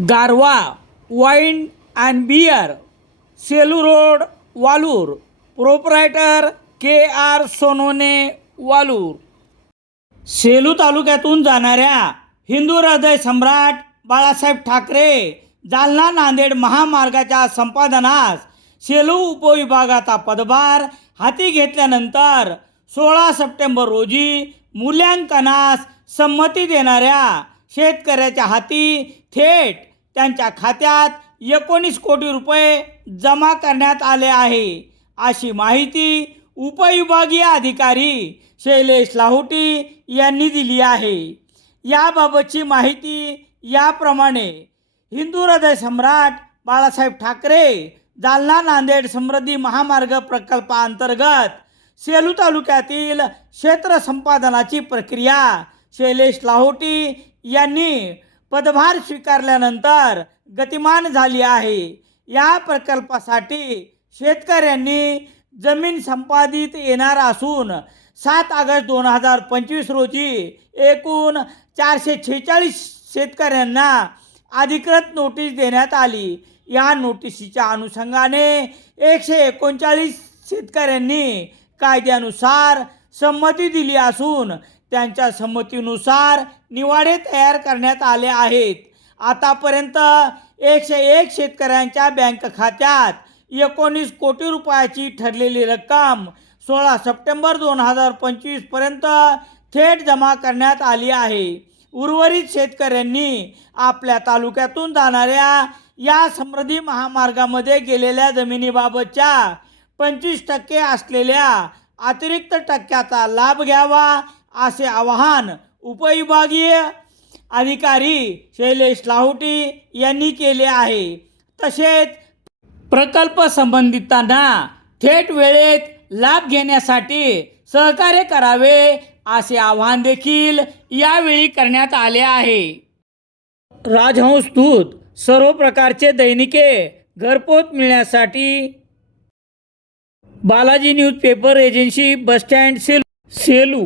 गारवा wine and beer Selu road Walur. Proprietor K R Sonone Walur. Selu तालुक्यातून जाणाऱ्या हिंदू हृदय सम्राट बाळासाहेब ठाकरे जालना नांदेड महामार्गाच्या संपादनास सेलू उपविभागाचा पदभार हाती घेतल्यानंतर सोळा सप्टेंबर रोजी मूल्यांकनास संमती देणाऱ्या शेतकऱ्याच्या हाती थेट त्यांच्या खात्यात एकोणीस कोटी रुपये जमा करण्यात आले आहे. अशी माहिती उपविभागीय अधिकारी शैलेश लाहोटी यांनी दिली आहे. याबाबतची माहिती याप्रमाणे हिंदू हृदय सम्राट बाळासाहेब ठाकरे जालना नांदेड समृद्धी महामार्ग प्रकल्पाअंतर्गत सेलू तालुक्यातील क्षेत्र संपादनाची प्रक्रिया शैलेश लाहोटी यांनी पदभार स्वीकारल्यानंतर गतिमान झाली आहे. या प्रकल्पासाठी शेतकऱ्यांनी जमीन संपादित येणार असून सात ऑगस्ट दोन हजार पंचवीस रोजी एकूण चारशे छेचाळीस शेतकऱ्यांना अधिकृत नोटीस देण्यात आली. या नोटीसीच्या अनुषंगाने एकशे एकोणचाळीस शेतकऱ्यांनी कायद्यानुसार संमती दिली असून त्यांच्या संमतीनुसार निवाडे तयार करण्यात आले आहेत. आतापर्यंत एकशे एक शेतकऱ्यांच्या बँक खात्यात एकोणीस कोटी रुपयाची ठरलेली रक्कम सोळा सप्टेंबर दोन हजार पंचवीसपर्यंत थेट जमा करण्यात आली आहे. उर्वरित शेतकऱ्यांनी आपल्या तालुक्यातून जाणाऱ्या या समृद्धी महामार्गामध्ये गेलेल्या जमिनीबाबतच्या पंचवीस टक्के असलेल्या अतिरिक्त टक्क्याचा लाभ घ्यावा असे आवाहन उपविभागीय अधिकारी शैलेश लाहोटी यांनी केले आहे. तसेच प्रकल्प संबंधितांना थेट वेळेत लाभ घेण्यासाठी सहकार्य करावे असे आवाहन देखील यावेळी करण्यात आले आहे. राजहंस सर्व प्रकारचे दैनिके घरपोच मिळण्यासाठी Balaji newspaper agency bus stand Selu Selu